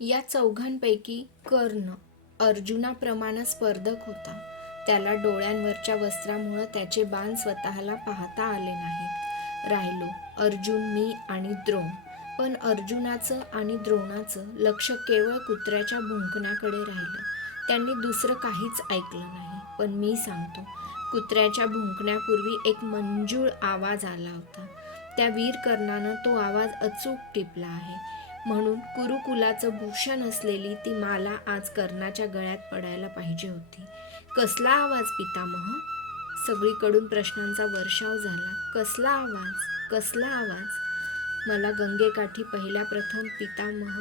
या चौघांपैकी कर्ण अर्जुनाप्रमाणे स्पर्धक होता. त्याला डोळ्यांवरच्या वस्त्रामुळं त्याचे बाण स्वतःला पाहता आले नाहीत. राहिलो अर्जुन, मी आणि द्रोण. पण अर्जुनाचं आणि द्रोणाचं लक्ष केवळ कुत्र्याच्या भुंकण्याकडे राहिलं. त्यांनी दुसरं काहीच ऐकलं नाही. पण मी सांगतो, कुत्र्याच्या भुंकण्यापूर्वी एक मंजूळ आवाज आला होता. त्या वीर कर्णानं तो आवाज अचूक टिपला आहे. म्हणून कुरुकुलाचं भूषण असलेली ती माला आज कर्णाच्या गळ्यात पडायला पाहिजे होती. कसला आवाज पितामह? सगळीकडून प्रश्नांचा वर्षाव झाला. कसला आवाज? कसला आवाज? मला गंगेकाठी पहिल्या प्रथम पितामह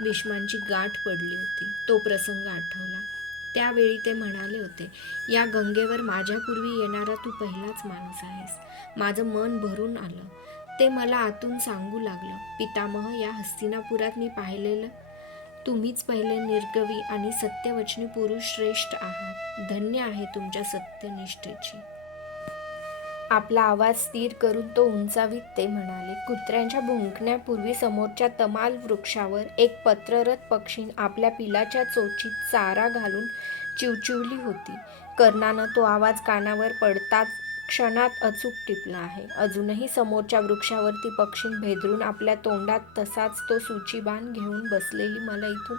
भीष्मांची गाठ पडली होती. तो प्रसंग आठवला. त्यावेळी ते म्हणाले होते, या गंगेवर माझ्यापूर्वी येणारा तू पहिलाच माणूस आहेस. माझं मन भरून आलं. ते मला आतून सांगू लागलं, पितामह, या हस्तिनापुरात मी पाहिलेलं तुम्हीच पहिले निर्गवी आणि सत्यवचनी पुरुष श्रेष्ठ आहात. धन्य आहे तुमच्या सत्यनिष्ठेची. आपला आवाज स्थिर करून तो उंचावीत ते म्हणाले, कुत्र्यांच्या भुंकण्यापूर्वी समोरच्या तमाल वृक्षावर एक पत्ररथ पक्षीण आपल्या पिलाच्या चोचीत चारा घालून चिवचिवली होती. कर्णानं तो आवाज कानावर पडताच क्षणात अचूक टिपला आहे. अजूनही समोरच्या वृक्षावरती पक्षीण भेदरून आपल्या तोंडात तसाच तो सूचीबाण घेऊन बसलेली मला इथून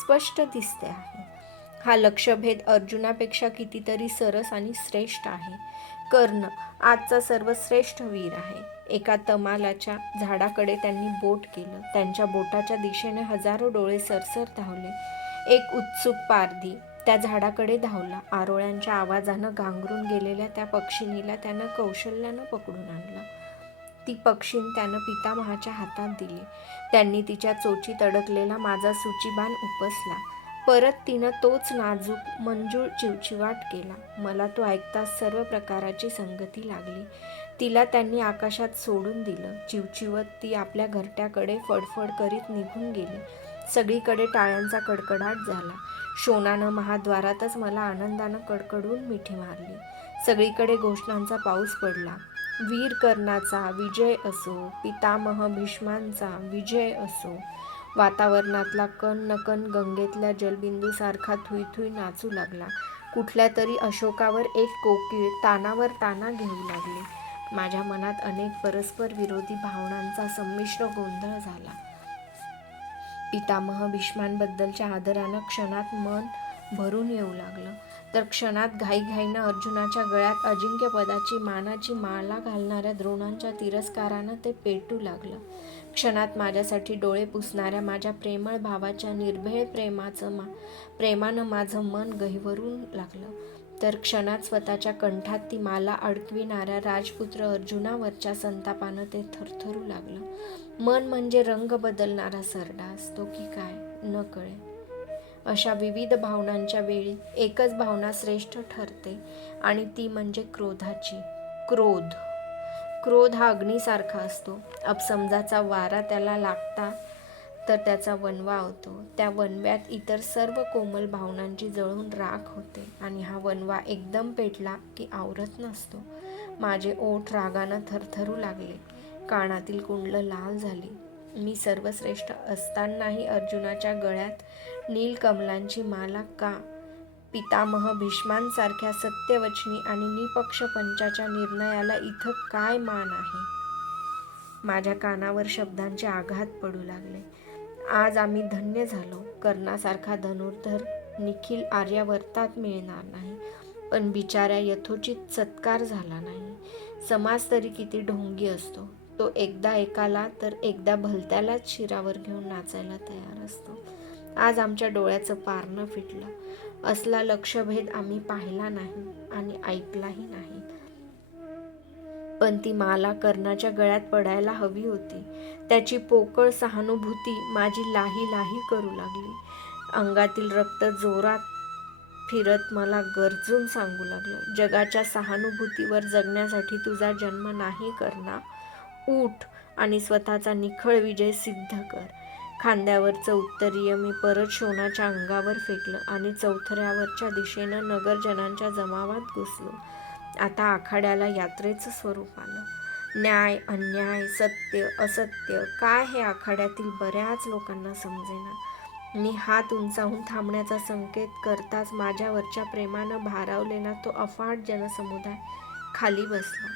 स्पष्ट दिसते आहे. हा लक्षभेद अर्जुनापेक्षा कितीतरी सरस आणि श्रेष्ठ आहे. कर्ण आजचा सर्वश्रेष्ठ वीर आहे. एका तमालाच्या झाडाकडे त्यांनी बोट केलं. त्यांच्या बोटाच्या दिशेने हजारो डोळे सरसर धावले. एक उत्सुक पारधी त्या झाडाकडे धावला. आरोळ्यांच्या आवाजानं गांगरून गेलेल्या त्या पक्षिणीला त्यानं कौशल्यानं पकडून आणलं. ती पक्षीण त्यानं पितामहाच्या हातात दिली. त्यांनी तिच्या चोचीत अडकलेला माझा सूचीबाण उपसला. परत तिनं तोच नाजूक मंजूळ चिवचिवाट केला. मला तो ऐकताच सर्व प्रकाराची संगती लागली. तिला त्यांनी आकाशात सोडून दिलं. चिवचिवत ती आपल्या घरट्याकडे फडफड करीत निघून गेली. सगळीकडे टाळ्यांचा कडकडाट झाला. शोणानं महाद्वारातच मला आनंदानं कडकडून मिठी मारली. सगळीकडे घोषणांचा पाऊस पडला. वीर कर्णाचा विजय असो, पितामह भीष्मांचा विजय असो. वातावरणातला कण न कण गंगेतल्या जलबिंदूसारखा थुई थुई नाचू लागला. कुठल्या तरी अशोकावर एक कोकिळ तानावर ताना घेऊ लागली. माझ्या मनात अनेक परस्पर विरोधी भावनांचा संमिश्र गोंधळ झाला. पितामह भीष्मांबद्दलच्या आदरानं क्षणात मन भरून येऊ लागलं, तर क्षणात घाईघाईनं अर्जुनाच्या गळ्यात अजिंक्यपदाची मानाची माला घालणाऱ्या द्रोणांच्या तिरस्कारानं ते पेटू लागलं. क्षणात माझ्यासाठी डोळे पुसणाऱ्या माझ्या प्रेमळ भावाच्या निर्भेळ प्रेमानं माझं मन गहिवरून लागलं, तर क्षणात स्वतःच्या कंठात ती माला अडकविणाऱ्या राजपुत्र अर्जुनावरच्या संतापानं ते थरथरू लागलं. मन म्हणजे रंग बदलणारा सरडा असतो की काय न कळे. अशा विविध भावनांच्या वेळी एकच भावना श्रेष्ठ ठरते आणि ती म्हणजे क्रोधाची. क्रोध हा अग्नीसारखा असतो. अपसमजाचा वारा त्याला लागता तर त्याचा वणवा होतो. त्या वणव्यात इतर सर्व कोमल भावनांची जळून राख होते आणि हा वणवा एकदम पेटला की आवरत नसतो. माझे ओठ रागानं थरथरू लागले. कानातील कुंडलं लाल झाली. मी सर्वश्रेष्ठ असतानाही अर्जुनाच्या गळ्यात नीलकमलांची माला का? पितामह भीष्मांसारख्या सत्यवचनी आणि निपक्ष पंचाच्या निर्णयाला इथं काय मान आहे? माझ्या कानावर शब्दांचे आघात पडू लागले. आज आम्ही धन्य झालो. कर्णासारखा धनुर्धर निखिल आर्यावर्तात मिळणार नाही. पण बिचाऱ्या यथोचित सत्कार झाला नाही. समाज तरी किती ढोंगी असतो. तो एकदा एकाला तर एकदा भलत्यालाच शिरावर घेऊन नाचायला तयार असतो. आज आमच्या डोळ्याचं पारणं फिटलं. असला लक्षभेद आम्ही पाहिला नाही आणि ऐकलाही नाही. पण ती माला कर्णाच्या गळ्यात पडायला हवी होती. त्याची पोकळ सहानुभूती माझी लाही लाही करू लागली. अंगातील रक्त जोरात फिरत मला गरजून सांगू लागलं, जगाच्या सहानुभूतीवर जगण्यासाठी तुझा जन्म नाही कर्णा. उठ आणि स्वतःचा निखळ विजय सिद्ध कर. खांद्यावरचं उत्तरीय मी परत शोणाच्या अंगावर फेकलं आणि चौथऱ्यावरच्या दिशेनं नगरजनांच्या जमावात घुसलो. आता आखाड्याला यात्रेचं स्वरूप आलं. न्याय अन्याय, सत्य असत्य काय हे आखाड्यातील बऱ्याच लोकांना समजेना. मी हात उंचावून थांबण्याचा संकेत करताच माझ्यावरच्या प्रेमानं भारावलेला तो अफाट जनसमुदाय खाली बसला.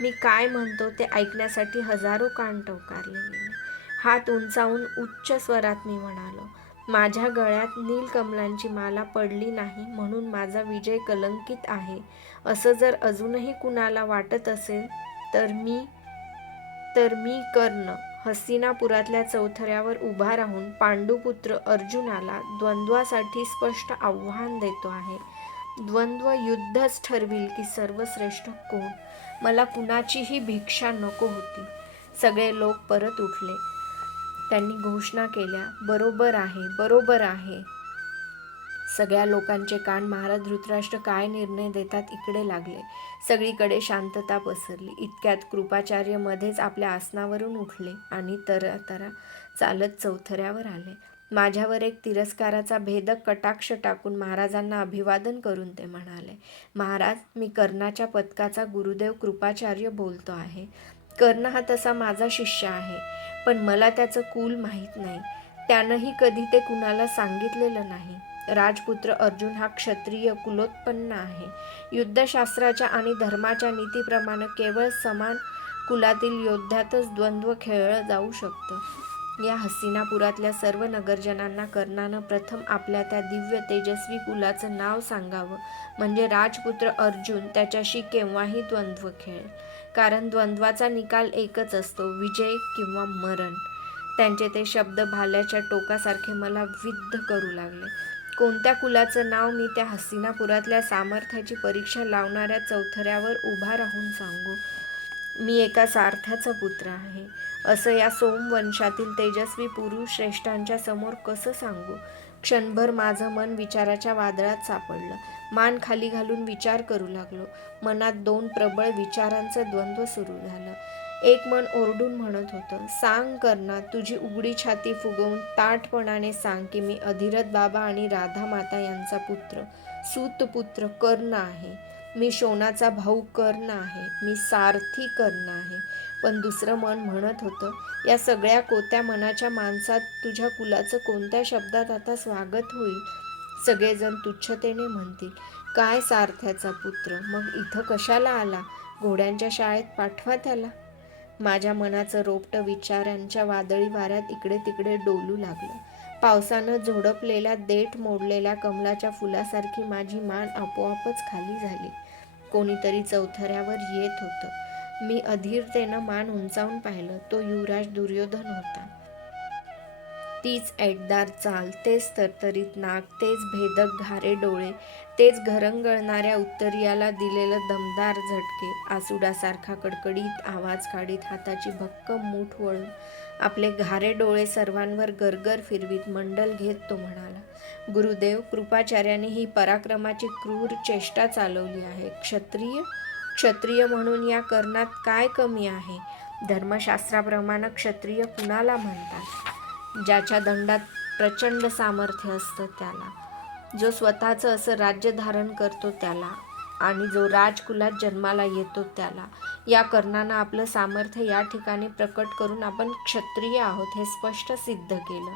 मी काय म्हणतो ते ऐकण्यासाठी हजारो कान टवकारले गेले. हात उंचावून उच्च स्वरात मी म्हणालो, माझ्या गळ्यात नीलकमलांची माला पडली नाही म्हणून माझा विजय कलंकित आहे असं जर अजूनही कुणाला वाटत असेल तर मी कर्ण हस्तिनापुरातल्या चौथऱ्यावर उभा राहून पांडुपुत्र अर्जुनाला द्वंद्वासाठी स्पष्ट आव्हान देतो आहे. द्वंद्व युद्धच ठरविल की सर्वश्रेष्ठ कोण. मला कुणाचीही भिक्षा नको होती. सगळे लोक परत उठले. त्यांनी घोषणा केल्या, बरोबर आहे, बरोबर आहे. सगळ्या लोकांचे कान महाराज धृतराष्ट्र काय निर्णय देतात इकडे लागले. सगळीकडे शांतता पसरली. इतक्यात कृपाचार्य मध्येच आपल्या आसनावरून उठले आणि तरातरा चालत चौथऱ्यावर आले. माझ्यावर एक तिरस्काराचा भेदक कटाक्ष टाकून महाराजांना अभिवादन करून ते म्हणाले, महाराज, मी कर्णाच्या पथकाचा गुरुदेव कृपाचार्य बोलतो आहे. कर्ण हा तसा माझा शिष्य आहे, पण मला त्याचं कुल माहीत नाही. त्यानंही कधी ते कुणाला सांगितलेलं नाही. राजपुत्र अर्जुन हा क्षत्रिय कुलोत्पन्न आहे. युद्धशास्त्राच्या आणि धर्माच्या नीतीप्रमाणे केवळ समान कुलातील योद्ध्यातच द्वंद्व खेळलं जाऊ शकतं. या हस्तिनापुरातल्या सर्व नगरजनांना कर्णानं प्रथम आपल्या त्या दिव्य तेजस्वी कुलाचं नाव सांगावं, म्हणजे राजपुत्र अर्जुन त्याच्याशी केव्हाही द्वंद्व खेळेल. कारण द्वंद्वाचा निकाल एकच असतो, विजय किंवा मरण. त्यांचे ते शब्द भाल्याच्या टोकासारखे मला विद्ध करू लागले. कोणत्या कुलाचं नाव मी त्या हस्तिनापुरातल्या सामर्थ्याची परीक्षा लावणाऱ्या चौथऱ्यावर उभा राहून सांगू. मी एका सारथ्याचा पुत्र आहे असं या सोमवंशातील तेजस्वी पुरुष श्रेष्ठांच्या समोर कसं सांगू. क्षणभर माझं मन विचाराच्या वादळात सापडलं. मान खाली घालून विचार करू लागलो. मनात दोन प्रबळ विचारांचं द्वंद्व सुरू झालं. एक मन ओरडून म्हणत होतं, सांग कर्णा, तुझी उघडी छाती फुगवून ताठपणाने सांग की मी अधिरथ बाबा आणि राधा माता यांचा पुत्र, सूतपुत्र कर्ण आहे. मी शोणाचा भाऊ कर्ण आहे. मी सारथी कर्ण आहे. पण दुसरं मन म्हणत होतं, या सगळ्या कोत्या मनाच्या माणसात तुझ्या कुलाचं कोणत्या शब्दात आता स्वागत होईल. सगळेजण तुच्छतेने म्हणतील, काय सारथ्याचा पुत्र, मग इथं कशाला आला. घोड्यांच्या शाळेत पाठवा त्याला. माझ्या मनाचं रोपटं विचारांच्या वादळी वाऱ्यात इकडे तिकडे डोलू लागलं. पावसानं झोडपलेल्या देठ मोडलेल्या कमलाच्या फुलासारखी माझी मान आपोआपच खाली झाली. कोणीतरी चौथऱ्यावर येत होतं. मी अधीरतेनं मान उंचावून पाहिलं. तो युवराज दुर्योधन होता. तीच ऐटदार चाल, तेच तरतरीत नाक, तेच भेदक घारे डोळे, तेच घरंगळणाऱ्या उत्तरीयाला दिलेलं दमदार झटके, आसुडासारखा कडकडीत आवाज काढीत हाताची भक्कम मूठ वळून आपले घारे डोळे सर्वांवर गरगर फिरवीत मंडल घेत तो म्हणाला, गुरुदेव, कृपाचार्याने ही पराक्रमाची क्रूर चेष्टा चालवली आहे. क्षत्रिय म्हणून या कर्णात काय कमी आहे. धर्मशास्त्राप्रमाणे क्षत्रिय कुणाला म्हणतात. ज्याच्या दंडात प्रचंड सामर्थ्य असतं त्याला, जो स्वतःचं असं राज्य धारण करतो त्याला, आणि जो राजकुलात जन्माला येतो त्याला. या कर्णानं आपलं सामर्थ्य या ठिकाणी प्रकट करून आपण क्षत्रिय आहोत हे स्पष्ट सिद्ध केलं.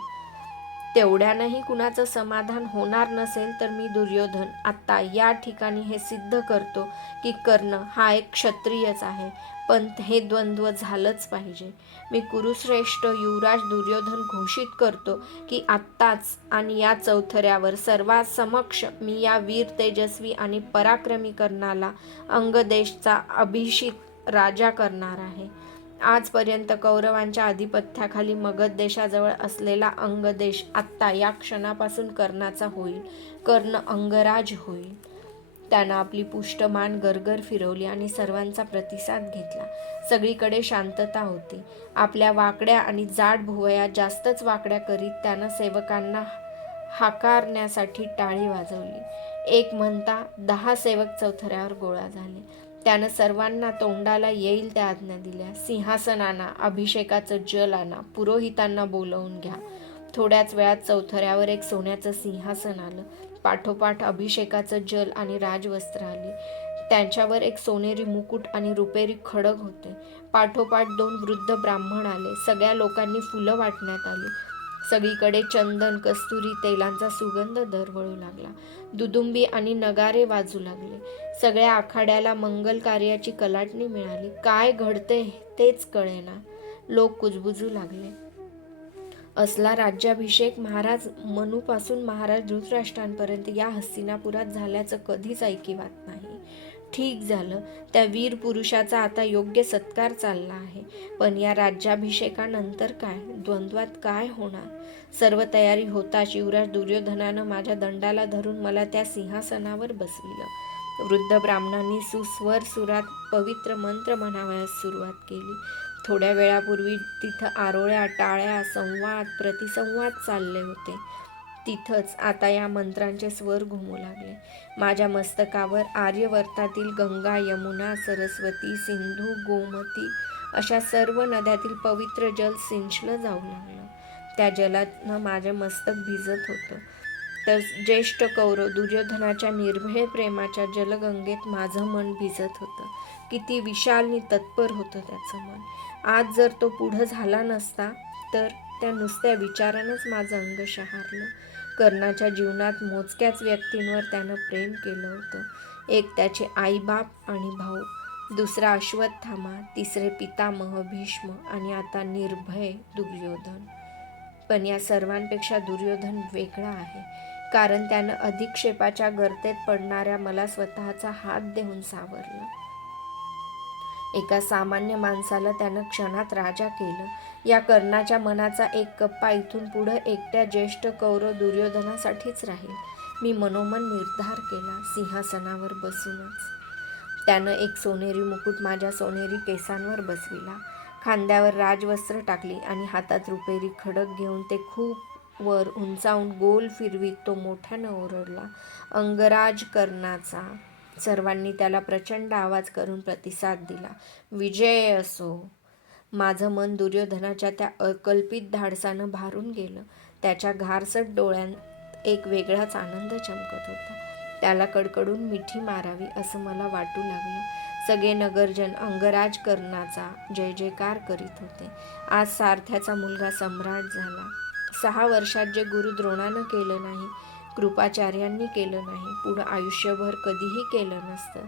तेवढ्यानंही कुणाचं समाधान होणार नसेल तर मी दुर्योधन आत्ता या ठिकाणी हे सिद्ध करतो की कर्ण हा एक क्षत्रियच आहे. पण हे द्वंद्व झालंच पाहिजे. मी कुरुश्रेष्ठ युवराज दुर्योधन घोषित करतो की आत्ताच आणि या चौथऱ्यावर सर्वांसमक्ष मी या वीर तेजस्वी आणि पराक्रमी कर्णाला अंगदेशचा अभिषिक्त राजा करणार आहे. आजपर्यंत कौरवांच्या अधिपत्याखाली मगध देशाजवळ असलेला अंगदेश आत्ता या क्षणापासून कर्णाचा होईल. कर्ण अंगराज होईल. त्यानं आपली पुष्टमान गरगर फिरवली आणि सर्वांचा प्रतिसाद घेतला. सगळीकडे शांतता होती. आपल्या वाकड्या आणि जाड भुवया जास्तच वाकड्या करीत त्यानं सेवकांना हाकारण्यासाठी टाळी वाजवली. एक म्हणता 10 सेवक चौथऱ्यावर गोळा झाले. त्यानं सर्वांना तोंडाला येईल त्या आज्ञा दिल्या. सिंहासन आणा, अभिषेकाचं जल आणा, पुरोहितांना बोलवून घ्या. थोड्याच वेळात चौथऱ्यावर एक सोन्याचं सिंहासन आलं. पाठोपाठ अभिषेकाचं जल आणि राजवस्त्र आली. त्यांच्यावर एक सोनेरी मुकुट आणि रुपेरी खड्ग होते. पाठोपाठ 2 वृद्ध ब्राह्मण आले. सगळ्या लोकांनी फुलं वाटण्यात आली. सगळीकडे चंदन, कस्तुरी तेलांचा सुगंध दरवळू लागला. दुदुंबी आणि नगारे वाजू लागले. सगळ्या आखाड्याला मंगल कार्याची कलाटणी मिळाली. काय घडते तेच कळेना. लोक कुजबुजू लागले. असला राज्याभिषेक महाराज मनूपासून महाराज धृतराष्ट्रांपर्यंत या हस्तिनापुरात झाल्याचं कधीच ऐकिवात नाही. ठीक झालं, त्या वीर पुरुषाचा आता योग्य सत्कार चालला आहे. पण या राज्याभिषेकानंतर काय? द्वंद्वात काय होणार? सर्व तयारी होताच युवराज दुर्योधनानं माझ्या दंडाला धरून मला त्या सिंहासनावर बसविलं. वृद्ध ब्राह्मणांनी सुस्वर सुरात पवित्र मंत्र म्हणावयास सुरुवात केली. थोड्या वेळापूर्वी तिथं आरोळ्या, टाळ्या, संवाद, प्रतिसंवाद चालले होते. तिथंच आता या मंत्रांचे स्वर घुमू लागले. माझ्या मस्तकावर आर्यवर्तातील गंगा, यमुना, सरस्वती, सिंधू, गोमती अशा सर्व नद्यातील पवित्र जल सिंचलं जाऊ लागलं. त्या जलानं माझे मस्तक भिजत होतं. तर ज्येष्ठ कौरव दुर्योधनाच्या निर्भय प्रेमाच्या जलगंगेत माझं मन भिजत होतं. किती विशाल आणि तत्पर होतं त्याचं मन. आज जर तो पुढं झाला नसता तर त्या नुसत्या विचारानंच माझं अंग शहारलं. कर्णाच्या जीवनात मोजक्याच व्यक्तींवर त्यानं प्रेम केलं होतं. एक त्याचे आईबाप आणि भाऊ, दुसरा अश्वत्थामा, तिसरे पितामह भीष्म आणि आता निर्भय दुर्योधन. पण या सर्वांपेक्षा दुर्योधन वेगळा आहे, कारण त्यानं अधिक्षेपाच्या गर्तेत पडणाऱ्या मला स्वतःचा हात देऊन सावरलं. एका सामान्य माणसाला त्यानं क्षणात राजा केलं. या कर्णाच्या मनाचा एक कप्पा इथून पुढं एकट्या ज्येष्ठ कौरव दुर्योधनासाठीच राहील. मी मनोमन निर्धार केला. सिंहासनावर बसूनच त्यानं एक सोनेरी मुकुट माझ्या सोनेरी केसांवर बसविला, खांद्यावर राजवस्त्र टाकली आणि हातात रुपेरी खडक घेऊन ते खूप वर उंचावून गोल फिरवीत तो मोठ्यानं ओरडला, अंगराज कर्णाचा. सर्वांनी त्याला प्रचंड आवाज करून प्रतिसाद दिला. विजय असो. माझं मन दुर्योधनाच्या त्या अकल्पित धाडसानं भारून गेलं. त्याच्या घारसट डोळ्यांत एक वेगळाच आनंद चमकत होता. त्याला कडकडून मिठी मारावी असं मला वाटू लागलं. सगळे नगरजन अंगराज कर्णाचा जय जयकार करीत होते. आज सारथ्याचा मुलगा सम्राट झाला. 6 वर्षात जे गुरु द्रोणानं केलं नाही, कृपाचार्यांनी केलं नाही, पुढं आयुष्यभर कधीही केलं नसतं,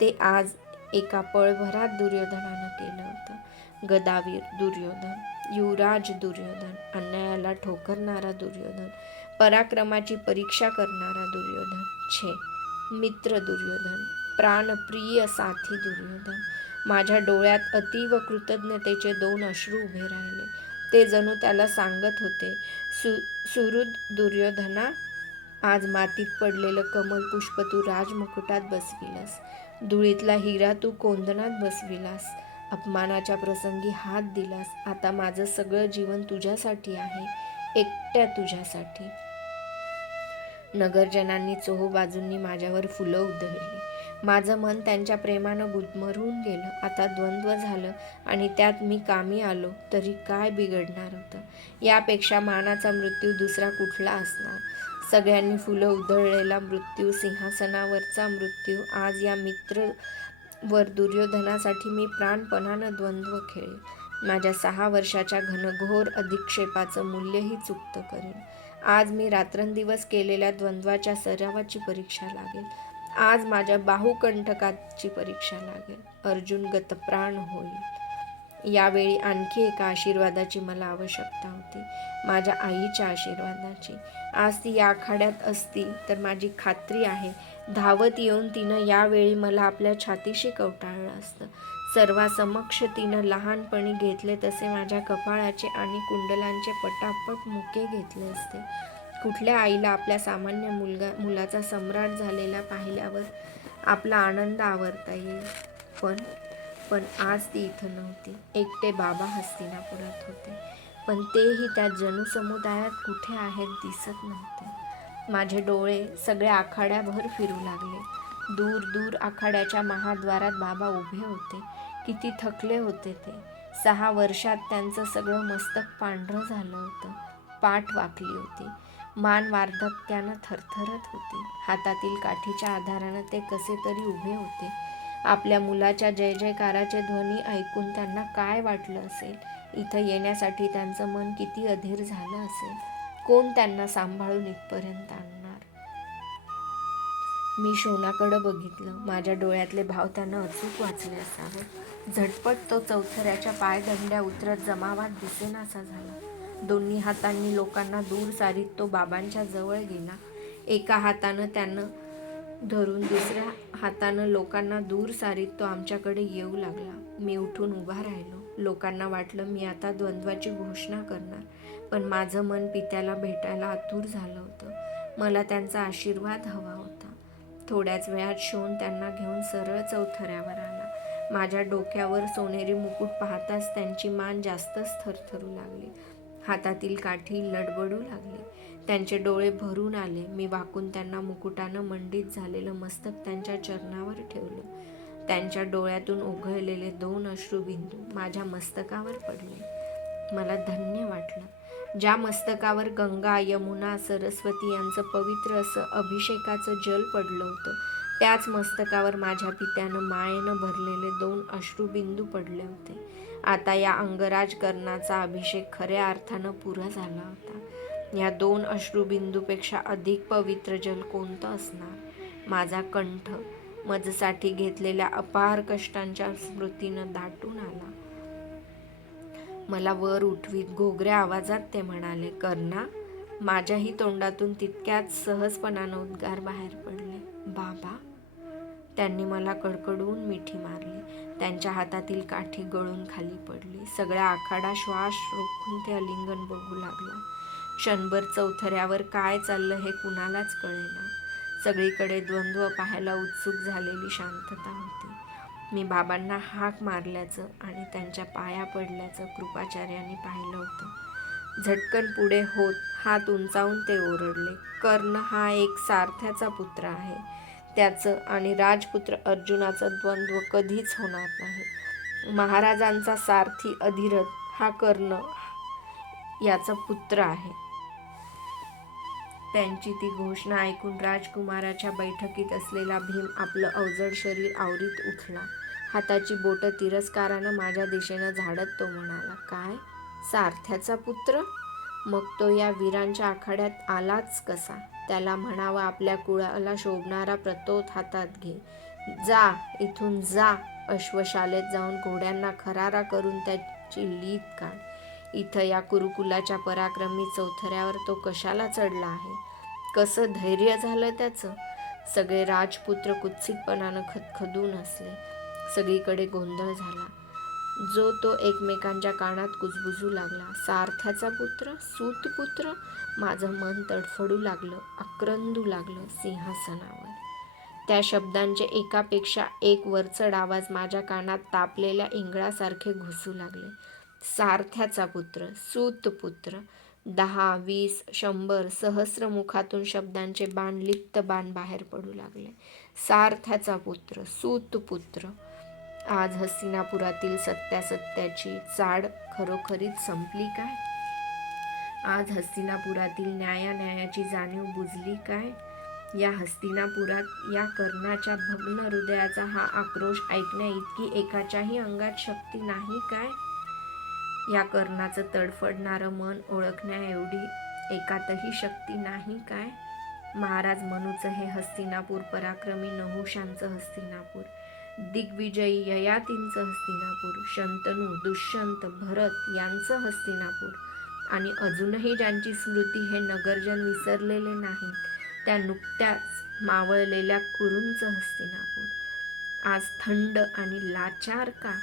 ते आज एका पळभरात दुर्योधनानं केलं होतं. गदावीर दुर्योधन, युवराज दुर्योधन, अन्यायाला ठोकरणारा दुर्योधन, पराक्रमाची परीक्षा करणारा दुर्योधन, छे मित्र दुर्योधन, प्राणप्रिय साथी दुर्योधन. माझ्या डोळ्यात अतीव कृतज्ञतेचे 2 अश्रू उभे राहिले. ते जणू त्याला सांगत होते, सुहृद दुर्योधना, आज मातीत पडलेलं कमलपुष्प तू राजमुकुटात बसविलास, धुळीतला हिरा तू कोंदणात बसविलास, अपमानाच्या प्रसंगी हात दिलास. आता माझं सगळं जीवन तुझ्यासाठी आहे, एकट्या तुझ्यासाठी. नगरजनांनी चोहोबाजूंनी माझ्यावर फुलं उधळली. माझं मन त्यांच्या प्रेमानं गुदमरून गेलं. आता द्वंद्व झालं आणि त्यात मी कामी आलो तरी काय बिघडणार होतं? यापेक्षा मानाचा मृत्यू दुसरा कुठला असणार? सगळ्यांनी फुलं उधळलेला मृत्यू, सिंहासनावरचा मृत्यू. आज या मित्रवर दुर्योधनासाठी मी प्राणपणानं द्वंद्व खेळेन. माझ्या 6 वर्षाच्या घनघोर अधिक्षेपाचं मूल्यही चुकतं करेन. आज मी रात्रंदिवस केलेल्या द्वंद्वाच्या सरावाची परीक्षा लागेल. आज माझ्या बाहुकंठकाची परीक्षा लागेल. अर्जुन गतप्राण होईल. यावेळी आणखी एका आशीर्वादाची मला आवश्यकता होती, माझ्या आईच्या आशीर्वादाची. आज ती या आखाड्यात असती तर माझी खात्री आहे धावत येऊन तिनं यावेळी मला आपल्या छातीशी कवटाळलं असतं. सर्वासमक्ष तिनं लहानपणी घेतले तसे माझ्या कपाळाचे आणि कुंडलांचे पटापट मुके घेतले असते. कुठल्या आईला आपल्या सामान्य मुलाचा सम्राट झालेला पाहिल्यावर आपला आनंद आवरता येईल? पण आज ती इथं नव्हती. एकटे बाबा हस्तिनापुरात होते, पण तेही त्या जनसमुदायात कुठे आहेत दिसत नव्हते. माझे डोळे सगळ्या आखाड्याभर फिरू लागले. दूर दूर आखाड्याच्या महाद्वारात बाबा उभे होते. किती थकले होते ते. 6 वर्षात त्यांचं सगळं मस्तक पांढरं झालं होतं. पाठ वाकली होती, मान वार्धक्यानं थरथरत होती. हातातील काठीच्या आधारानं ते कसे तरी उभे होते. आपल्या मुलाच्या जय जयकाराचे ध्वनी ऐकून त्यांना काय वाटलं असेल? इथं येण्यासाठी त्यांचं मन किती अधीर झालं असेल? कोण त्यांना सांभाळून इथपर्यंत आणणार? मी शोनाकडं बघितलं. माझ्या डोळ्यातले भाव त्यानं अचूक वाचले असावेत. झटपट तो चौथऱ्याच्या पायदंड्या उतरत जमावात दिसेनासा झाला. दोन्ही हातांनी लोकांना दूर सारीत तो बाबांच्या जवळ गेला. एका हातानं त्यानं धरून दुसऱ्या हातानं लोकांना दूर सारीत तो आमच्याकडे येऊ लागला. मी उठून उभा राहिलो. लोकांना वाटलं मी आता द्वंद्वाची घोषणा करणार, पण माझं मन पित्याला भेटायला आतुर झालं होतं. मला त्यांचा आशीर्वाद हवा होता. थोड्याच वेळात शोन त्यांना घेऊन सरळ चौथऱ्यावर आला. माझ्या डोक्यावर सोनेरी मुकुट पाहताच त्यांची मान जास्तच थरथरू लागली. हातातील काठी लडबडू लागली. त्यांचे डोळे भरून आले. मी वाकून त्यांना मुकुटानं मंडित झालेलं मस्तक त्यांच्या चरणावर ठेवलं. त्यांच्या डोळ्यातून ओघळलेले 2 अश्रुबिंदू माझ्या मस्तकावर पडले. मला धन्य वाटलं. ज्या मस्तकावर गंगा, यमुना, सरस्वती यांचं पवित्र असं अभिषेकाचं जल पडलं होतं, त्याच मस्तकावर माझ्या पित्यानं मायेनं भरलेले 2 अश्रुबिंदू पडले होते. आता या अंगराजकरणाचा अभिषेक खऱ्या अर्थानं पुरा झाला होता. या 2 अश्रुबिंदूपेक्षा अधिक पवित्र जल कोणतं असणार? माझा कंठ माझ्यासाठी घेतलेल्या अपार कष्टांच्या स्मृतीनं दाटून आला. मला वर उठवीत घोगऱ्या आवाजात ते म्हणाले, कर्णा. माझ्याही तोंडातून तितक्याच सहजपणानं उद्गार बाहेर पडले, बाबा. त्यांनी मला कडकडून मिठी मारली. त्यांच्या हातातील काठी गळून खाली पडली. सगळा आखाडा श्वास रोखून ते आलिंगन बघू लागला. क्षणभर चौथऱ्यावर काय चाललं हे कुणालाच कळेना. सगळीकडे द्वंद्व पाहायला उत्सुक झालेली शांतता होती. मी बाबांना हाक मारल्याचं आणि त्यांच्या पाया पडल्याचं कृपाचार्यांनी पाहिलं होतं. झटकन पुढे होत हात उंचावून ते ओरडले, कर्ण हा एक सारथ्याचा पुत्र आहे. त्याचं आणि राजपुत्र अर्जुनाचं द्वंद्व कधीच होणार नाही. महाराजांचा सारथी अधिरथ हा कर्ण याचा पुत्र आहे. त्यांची ती घोषणा ऐकून राजकुमाराच्या बैठकीत असलेला भीम आपलं अवजड शरीर आवरीत उठला. हाताची बोटं तिरस्कारानं माझ्या दिशेनं झाडत तो म्हणाला, काय? सारथ्याचा पुत्र? मग तो या वीरांच्या आखाड्यात आलाच कसा? त्याला म्हणावं आपल्या कुळाला शोभणारा प्रतोद हातात घे. जा, इथून जा. अश्वशालेत जाऊन घोड्यांना खरारा करून त्याची लीद काढ. इथं या कुरुकुलाच्या पराक्रमी चौथऱ्यावर तो कशाला चढला आहे? कसं धैर्य झालं त्याचं? सगळे राजपुत्र कुत्सितपणानं खदखदून असले. सगळीकडे गोंधळ झाला. जो तो एकमेकांच्या कानात कुजबुजू लागला. सारथ्याचा पुत्र? सूतपुत्र? माझं मन तडफडू लागलं, आक्रंदू लागलं सिंहासनावर. त्या शब्दांचे एकापेक्षा एक वरचढ आवाज माझ्या कानात तापलेल्या इंगळासारखे घुसू लागले. सारथ्याचा पुत्र, सूतपुत्र. 10, 20, 100 सहस्र मुखातून शब्दांचे बाण लिप्त बाण बाहेर पडू लागले. सारथ्याचा पुत्र, सूतपुत्र. आज हस्तिनापुरातील सत्यासत्याची चाड खरोखरीच संपली काय? आज हस्तिनापुरातील न्यायान्यायाची जाणीव बुजली काय? या हस्तिनापुरात या कर्णाच्या भग्न हृदयाचा हा आक्रोश ऐकण्या इतकी एकाच्याही अंगात शक्ती नाही काय? या कर्णाचं तडफडणारं मन ओळखण्या एवढी एकातही शक्ती नाही काय? महाराज मनूचं हे हस्तिनापूर, पराक्रमी नहुशांचं हस्तिनापूर, दिग्विजयी ययातींचं हस्तिनापूर, शंतनू, दुष्यंत, भरत यांचं हस्तिनापूर आणि अजूनही ज्यांची स्मृती हे नगरजन विसरलेले नाहीत, त्या नुकत्याच मावळलेल्या कुरूंचं हस्तिनापूर. आज थंड आणि लाचार का?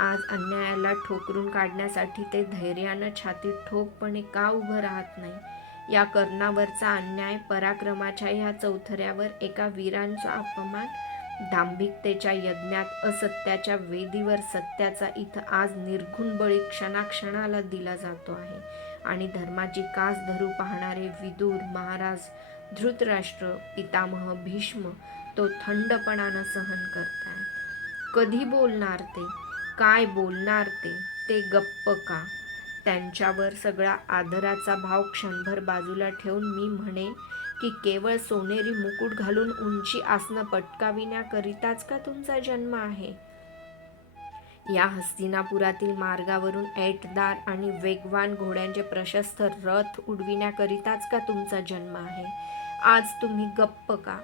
आज अन्यायाला ठोकरून काढण्यासाठी ते धैर्यानं छातीत ठोकपणे का उभं राहत नाही? या कर्णावरचा अन्याय, पराक्रमाच्या ह्या चौथऱ्यावर एका वीरांचा अपमान, दांभिकतेच्या यज्ञात असत्याच्या वेदीवर सत्याचा इथं आज निर्घुण बळी क्षणाक्षणाला दिला जातो आहे आणि धर्माची कास धरू पाहणारे विदुर, महाराज, धृतराष्ट्र, पितामह भीष्म तो थंडपणानं सहन करताय. कधी बोलणार ते? काय बोलणार ते? ते गप्प का? त्यांच्यावर सगळा आदराचा भाव क्षणभर बाजूला ठेवून मी म्हणेन, की केवळ सोनेरी मुकुट घालून उंची आसनं पटकाविण्याकरिताच का तुमचा जन्म आहे? या हस्तिनापुरातील मार्गावरून ऐटदार आणि वेगवान घोड्यांचे प्रशस्त रथ उडविण्याकरिताच का तुमचा जन्म आहे? आज तुम्ही गप्प का?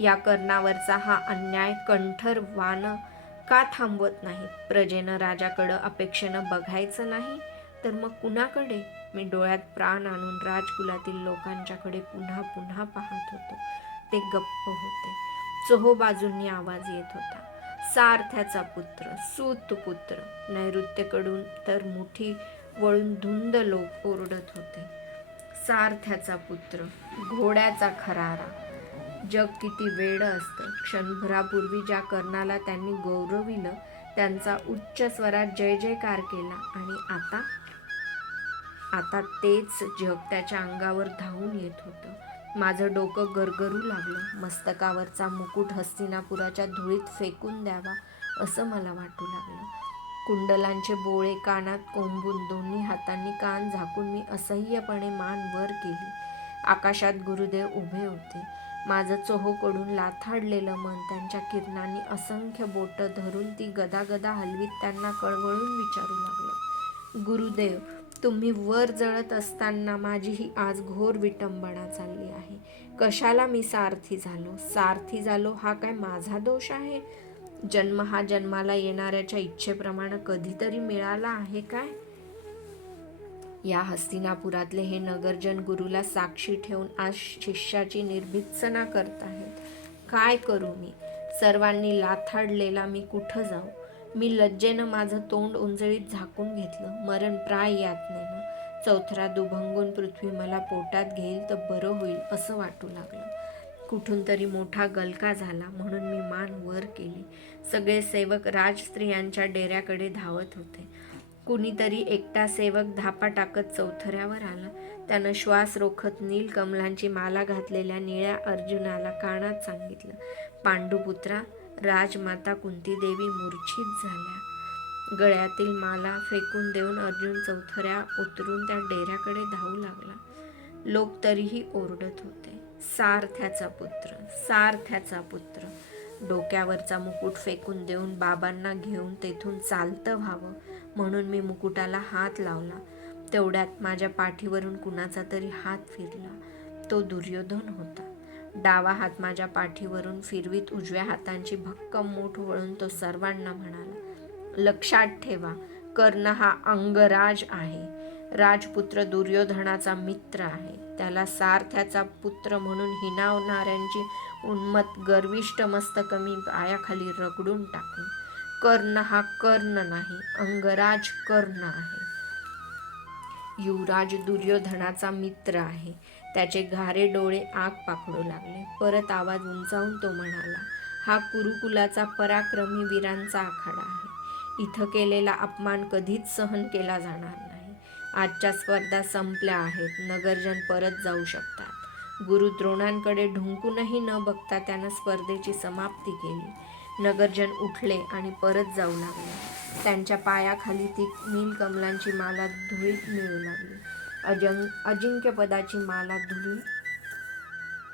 या कर्णावरचा हा अन्याय कंठर वान का थांबवत नाही? प्रजेनं राजाकडं अपेक्षेनं बघायचं नाही तर मग कुणाकडे? मी डोळ्यात प्राण आणून राजकुलातील लोकांच्याकडे पुन्हा पुन्हा पाहत होतो. ते गप्प होते. चोहोबाजूंनी आवाज येत होता. सारथ्याचा पुत्र, सूतपुत्र. नैऋत्येकडून तर मुठी वळून धुंद लोक ओरडत होते. सारथ्याचा पुत्र, घोड्याचा खरारा. जग किती वेडं असतं. क्षणभरापूर्वी ज्या कर्णाला त्यांनी गौरविलं त्यांचा उच्च स्वरात जय जयकार केला आणि आता तेच जग त्याच्या अंगावर धावून येत होतं. माझं डोकं गरगरू लागलं. मस्तकावरचा मुकुट हस्तिनापुराच्या धुळीत फेकून द्यावा असं मला वाटू लागलं. कुंडलांचे बोळे कानात कोंबून दोन्ही हातांनी कान झाकून मी असह्यपणे मान वर केली. आकाशात गुरुदेव उभे होते. माझं चोहोकडून लाथाडलेलं मन त्यांच्या किरणांनी असंख्य बोटं धरून ती गदागदा हलवीत त्यांना कळवळून विचारू लागलं, गुरुदेव, तुम्ही वर जळत असताना माझी ही आज घोर विटंबना चालली आहे. कशाला मी सारथी झालो हा काय माझा दोष आहे? जन्म हा जन्माला येणाऱ्याच्या इच्छेप्रमाणे कधीतरी मिळाला आहे काय? या हस्तिनापुरातले हे नगरजन गुरुला साक्षी ठेवून आज शिष्याची निर्भीत्सना करत आहेत. काय करू मी? सर्वांनी लाथाडलेला मी कुठं जाऊ? मी लज्जेनं माझं तोंड उंजळीत झाकून घेतलं. मरण प्राय यातनेनं. चौथरा दुभंगून पृथ्वी मला पोटात घेईल तर बरं होईल असं वाटू लागलं. कुठून तरी मोठा गलका झाला म्हणून मी मान वर केली. सगळे सेवक राजस्त्रियांच्या डेऱ्याकडे धावत होते. कुणीतरी एकटा सेवक धापा टाकत चौथऱ्यावर आला. त्यानं श्वास रोखत नीलकमलांची माला घातलेल्या निळ्या अर्जुनाला कानात सांगितलं, पांडुपुत्रा, राजमाता कुंतीदेवी मूर्छित झाल्या. गळ्यातील माला फेकून देऊन अर्जुन चौथऱ्या उतरून त्या डेऱ्याकडे धावू लागला. लोक तरीही ओरडत होते, सारथ्याचा पुत्र. डोक्यावरचा मुकुट फेकून देऊन बाबांना घेऊन तेथून चालतं व्हावं म्हणून मी मुकुटाला हात लावला. तेवढ्यात माझ्या पाठीवरून कुणाचा तरी हात फिरला. तो दुर्योधन होता. डावा हात माझ्या पाठीवरून फिरवीत उजव्या हातांची भक्कम मूठ वळून तो सर्वांना म्हणाला, लक्षात ठेवा, कर्ण हा अंगराज आहे. राजपुत्र दुर्योधनाचा मित्र आहे. त्याला सारथ्याचा पुत्र म्हणून हिणावणाऱ्यांची उन्मत्त गर्विष्ठ मस्तक मी पायाखाली रगडून टाकेन. कर्ण हा कर्ण नाही, अंगराज कर्ण आहे. युवराज दुर्योधनाचा मित्र आहे. त्याचे घारे डोळे आग पाखडू लागले. परत आवाज उंचावून तो म्हणाला, हा कुरुकुलाचा पराक्रमी वीरांचा आखाडा आहे. इथं केलेला अपमान कधीच सहन केला जाणार नाही. आजच्या स्पर्धा संपल्या आहेत. नगरजन परत जाऊ शकतात. गुरु द्रोणांकडे ढुंकूनही न बघता त्यानं स्पर्धेची समाप्ती केली. नगरजन उठले आणि परत जाऊ लागले. त्यांच्या पायाखाली ती नीलकमलांची माला धुळीत मिळू लागली. अजिंक्यपदाची माला धुळी.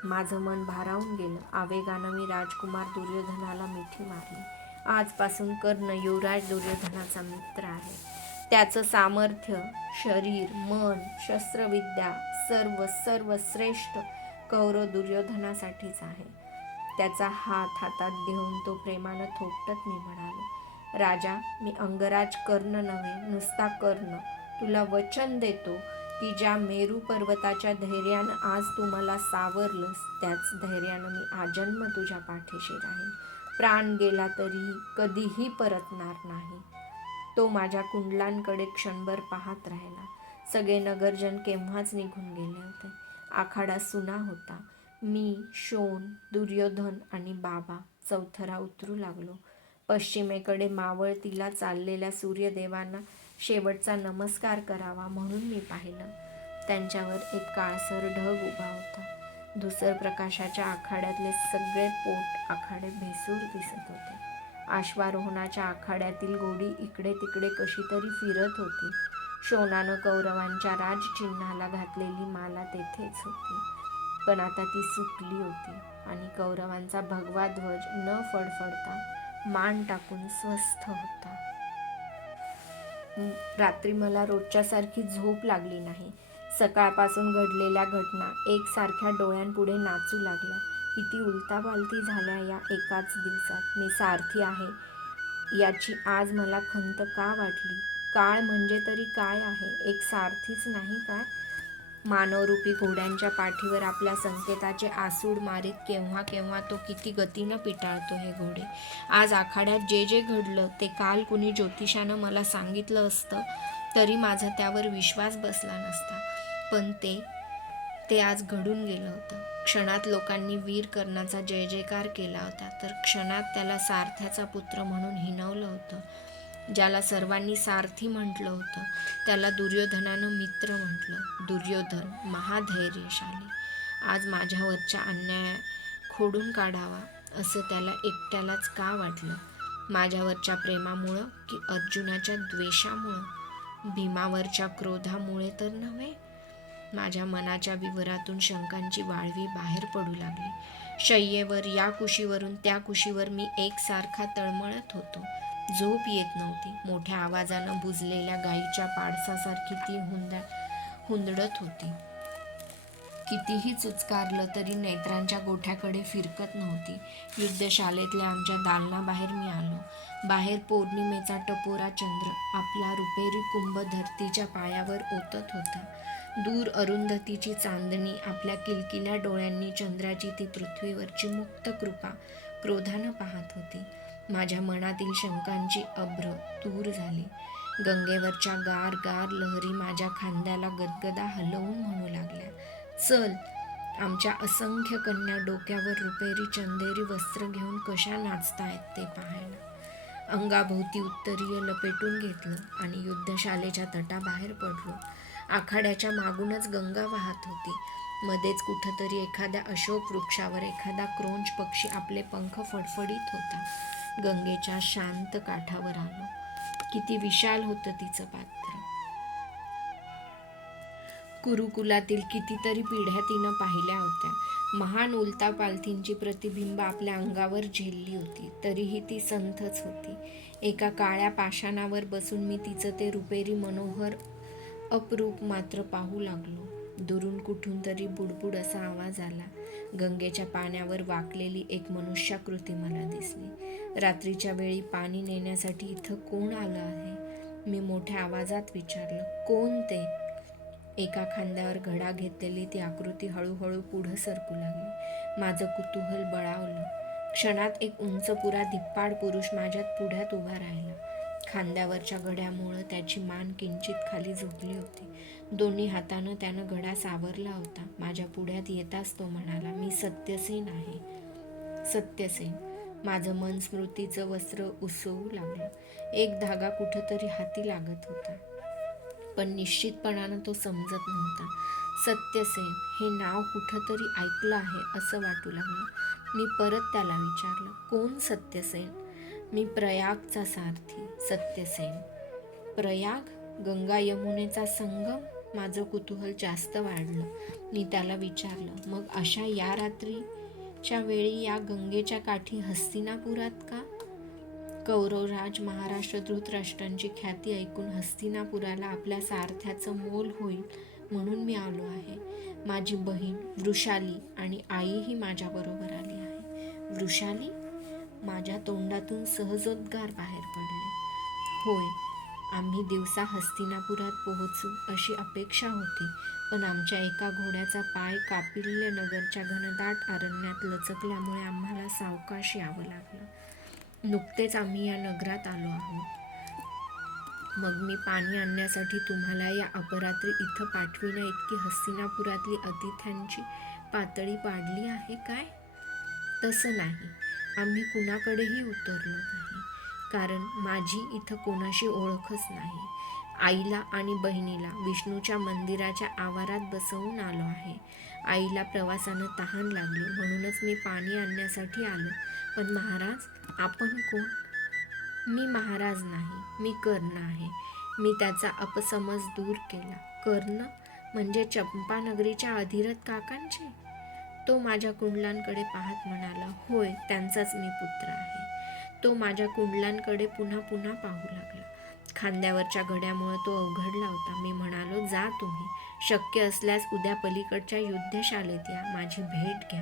माझं मन भारावून गेलं. आवेगानं मी राजकुमार दुर्योधनाला मिठी मारली. आजपासून कर्ण युवराज दुर्योधनाचा मित्र आहे. त्याचं सामर्थ्य, शरीर, मन, शस्त्रविद्या सर्व श्रेष्ठ कौरव दुर्योधनासाठीच आहे. त्याचा हात हातात घेऊन तो प्रेमानं थोपटत मी म्हणालो, राजा, मी अंगराज कर्ण नव्हे, नुसता कर्ण. तुला वचन देतो की ज्या मेरू पर्वताच्या धैर्यानं आज तू मला सावरलंस त्याच धैर्यानं मी आजन्म तुझ्या पाठीशी राहीन. प्राण गेला तरीही कधीही परतणार नाही. तो माझ्या कुंडलांकडे क्षणभर पाहत राहिला. सगळे नगरजन केव्हाच निघून गेले होते. आखाडा सुना होता. मी, शोण, दुर्योधन आणि बाबा चौथरा उतरू लागलो. पश्चिमेकडे मावळतीला चाललेल्या सूर्यदेवांना शेवटचा नमस्कार करावा म्हणून मी पाहिलं. त्यांच्यावर एक काळसर ढग उभा होता. धुसर प्रकाशाच्या आखाड्यातले सगळे पोट आखाडे भेसूर दिसत होते. अश्वारोहणाच्या आखाड्यातील घोडी इकडे तिकडे कशी तरी फिरत होती. शोणानं कौरवांच्या राजचिन्हाला घातलेली माला तेथेच होती. पण आता ती सुकली होती आणि कौरवांचा भगवा ध्वज न फडफडता मान टाकून स्वस्थ होता. रात्री मला रोजच्यासारखी झोप लागली नाही. सकाळपासून घडलेल्या घटना एकसारख्या डोळ्यांपुढे नाचू लागल्या. किती उलतापालती झाल्या या एकाच दिवसात. मी सारथी आहे याची आज मला खंत का वाटली? काळ म्हणजे तरी काय आहे? एक सारथीच नाही का? मानवरूपी घोड्यांच्या पाठीवर आपल्या संकेताचे आसूड मारीत केव्हा केव्हा तो किती गतीनं पिटाळतो हे घोडे. आज आखाड्यात जे जे घडलं ते काल कुणी ज्योतिषानं मला सांगितलं असतं तरी माझा त्यावर विश्वास बसला नसता. पण ते आज घडून गेलं होतं. क्षणात लोकांनी वीर कर्णाचा जय जयकार केला होता, तर क्षणात त्याला सारथ्याचा पुत्र म्हणून हिणवलं होतं. ज्याला सर्वांनी सारथी म्हटलं होतं त्याला दुर्योधनानं मित्र म्हटलं. दुर्योधन महाधैर्यशाली. आज माझ्यावरच्या अन्याय खोडून काढावा असं त्याला एकट्यालाच का वाटलं? माझ्यावरच्या प्रेमामुळं की अर्जुनाच्या द्वेषामुळं? भीमावरच्या क्रोधामुळे तर नव्हे. माझ्या मनाच्या विवरातून शंकांची वाळवी बाहेर पडू लागली. शय्येवर या कुशीवरून त्या कुशीवर मी एकसारखा तळमळत होतो. झोप येत नव्हती. मोठ्या आवाजानं बुजलेल्या गायीच्या पाडसासारखी ती हुंदडत होती. कितीही चुचकारलं तरी नेत्रांच्या गोठ्याकडे फिरकत नव्हती. युद्धशाळेतल्या आमच्या दालनाबाहेर मी आलो. बाहेर पौर्णिमेचा टपोरा चंद्र आपला रुपेरी कुंभ धरतीच्या पायावर ओतत होता. दूर अरुंधतीची चांदणी आपल्या किलकिल्या डोळ्यांनी चंद्राची ती पृथ्वीवरची मुक्त कृपा क्रोधानं पाहत होती. माझ्या मनातील शंकांची अभ्र दूर झाली. गंगेवरच्या गार गार लहरी माझ्या खांद्याला गदगदा हलवून म्हणू लागल्या, चल. आमच्या असंख्य कन्या डोक्यावर रुपेरी चंदेरी वस्त्र घेऊन कशा नाचतायत ते पाहायला. अंगाभोवती उत्तरीय लपेटून घेतलं आणि युद्धशालेच्या तटाबाहेर पडलो. आखाड्याच्या मागूनच गंगा वाहत होती. मध्येच कुठंतरी एखाद्या अशोक वृक्षावर एखादा क्रोंच पक्षी आपले पंख फडफडीत होता. गंगेच्या शांत काठावर आलो. किती विशाल होतं तिचं पात्र. कुरुकुलातील कितीतरी पिढ्या तिनं पाहिल्या होत्या. महान उलतापालथींची प्रतिबिंब आपल्या अंगावर झेलली होती, तरीही ती संथच होती. एका काळ्या पाषाणावर बसून मी तिचं ते रुपेरी मनोहर अप्रूप मात्र पाहू लागलो. दुरून कुठून तरी बुडबुड असा आवाज आला. गंगेच्या पाण्यावर वाकलेली एक मनुष्याकृती मला दिसली. रात्रीच्या वेळी पाणी नेण्यासाठी इथं कोण आलं आहे? मी मोठ्या आवाजात विचारलं, कोण ते? एका खांद्यावर घडा घेतलेली ती आकृती हळूहळू पुढं सरकू लागली. माझं कुतूहल बळावलं. क्षणात एक उंचपुरा धिप्पाड पुरुष माझ्यात पुढ्यात उभा राहिला. खांद्यावरच्या घड्यामुळं त्याची मान किंचित खाली झुकली होती. दोन्ही हातानं त्यानं घडा सावरला होता. माझ्या पुढ्यात येताच तो म्हणाला, मी सत्यसेन आहे. सत्यसेन. माझं मन स्मृतीचं वस्त्र उसवू लागलं. एक धागा कुठंतरी हाती लागत होता, पण निश्चितपणानं तो समजत नव्हता. सत्यसेन हे नाव कुठंतरी ऐकलं आहे असं वाटू लागलं. मी परत त्याला विचारलं, कोण सत्यसेन? मी प्रयागचा सारथी सत्यसेन. प्रयाग? गंगा यमुनेचा संगम? माझं कुतूहल जास्त वाढलं. मी त्याला विचारलं, मग अशा या रात्रीच्या वेळी या गंगेच्या काठी हस्तिनापुरात का? कौरवराज महाराष्ट्र धृतराष्ट्रांची ख्याती ऐकून हस्तिनापुराला आपल्या सारथ्याचं मोल होईल म्हणून मी आलो आहे. माझी बहीण वृषाली आणि आईही माझ्याबरोबर आली आहे. वृषाली? माझ्या तोंडातून सहजोद्गार बाहेर पडले. होय, आम्ही दिवसा हस्तिनापुरात पोहोचू अशी अपेक्षा होती, पण आमच्या एका घोड्याचा पाय कापिल्य नगरच्या घनदाट अरण्यात लचकल्यामुळे आम्हाला सावकाश यावं लागलं. नुकतेच आम्ही या नगरात आलो आहोत. मग मी पाणी आणण्यासाठी तुम्हाला या अपरात्री इथं पाठविण्या इतकी हस्तिनापुरातली अतिथ्यांची पातळी वाढली आहे काय? तसं नाही. आम्ही कुणाकडेही उतरलो नाही, कारण माझी इथं कोणाशी ओळखच नाही. आईला आणि बहिणीला विष्णूच्या मंदिराच्या आवारात बसवून आलो आहे. आईला प्रवासानं तहान लागली म्हणूनच मी पाणी आणण्यासाठी आलो. पण महाराज, आपण कोण? मी महाराज नाही, मी कर्ण आहे. मी त्याचा अपसमज दूर केला. कर्ण म्हणजे चंपानगरीच्या अधिरथ काकांचे? तो माझ्या कुंडलांकडे पाहत म्हणाला, होय, त्यांचाच मी पुत्र आहे. तो माझ्या कुंडलांकडे पुन्हा पुन्हा पाहू लागला. खांद्यावरच्या घड्यामुळे तो अवघडला होता. मी म्हणालो, जा तुम्ही. शक्य असल्यास उद्या पलीकडच्या युद्धशाळेत या, माझी भेट घ्या.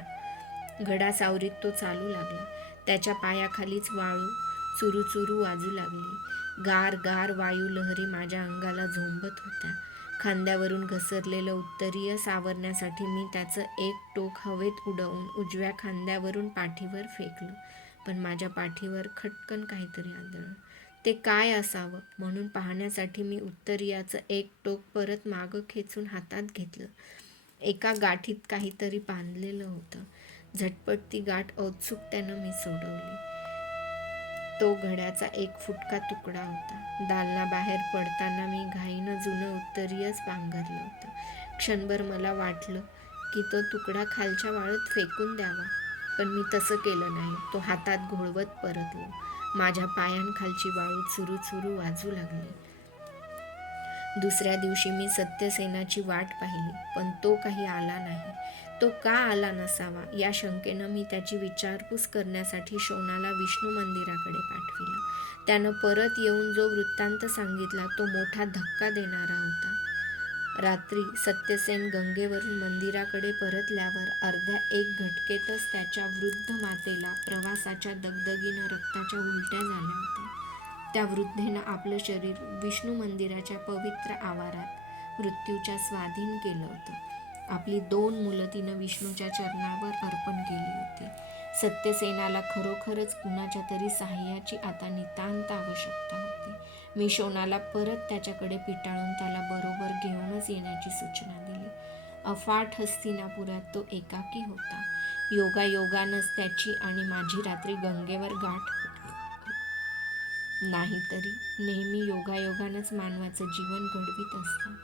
घडा सावरीत तो चालू लागला. त्याच्या पायाखालीच वाळू चुरू वाजू लागली. गार गार वायू लहरी माझ्या अंगाला झोंबत होत्या. खांद्यावरून घसरलेलं उत्तरीय सावरण्यासाठी मी त्याचं एक टोक हवेत उडवून उजव्या खांद्यावरून पाठीवर फेकलं. पण माझ्या पाठीवर खटकन काहीतरी आदळलं. ते काय असावं म्हणून पाहण्यासाठी मी उत्तरीयाचं एक टोक परत मागं खेचून हातात घेतलं. एका गाठीत काहीतरी बांधलेलं होतं. झटपट ती गाठ औत्सुक्यानं मी सोडवली. तो घड्याचा एक फुटका तुकडा होता. दालनाबाहेर पडताना मी घाईनं जुनं उत्तरीयच पांघरलं होतं. क्षणभर मला वाटलं की तो तुकडा खालच्या वाळूत फेकून द्यावा, पण मी तसं केलं नाही. तो हातात घोळवत परतलो. माझ्या पायांखालची वाळू चुरू वाजू लागली. दुसऱ्या दिवशी मी सत्यसेनाची वाट पाहिली, पण तो काही आला नाही. तो का आला नसावा या शंकेनं मी त्याची विचारपूस करण्यासाठी शोनाला विष्णू मंदिराकडे पाठविलं. त्यानं परत येऊन जो वृत्तांत सांगितला तो मोठा धक्का देणारा होता. रात्री सत्यसेन गंगेवरून मंदिराकडे परतल्यावर अर्ध्या एक घटकेतच त्याच्या वृद्ध मातेला प्रवासाच्या दगदगीनं रक्ताच्या उलट्या झाल्या होत्या. त्या वृद्धेनं आपलं शरीर विष्णू मंदिराच्या पवित्र आवारात मृत्यूच्या स्वाधीन केलं होतं. आपली 2 मुलं तिनं विष्णूच्या चरणावर अर्पण केली होती. सत्यसेनाला खरोखरच कुणाच्या तरी सहाय्याची आता नितांत आवश्यकता होती. मी शोनाला परत त्याच्याकडे पिटाळून त्याला बरोबर घेऊनच येण्याची सूचना दिली. अफाट हस्तिनापुरात तो एकाकी होता. योगायोगानंच त्याची आणि माझी रात्री गंगेवर गाठ नाहीतरी नेहमी योगायोगानंच मानवाचं जीवन घडवीत असतं.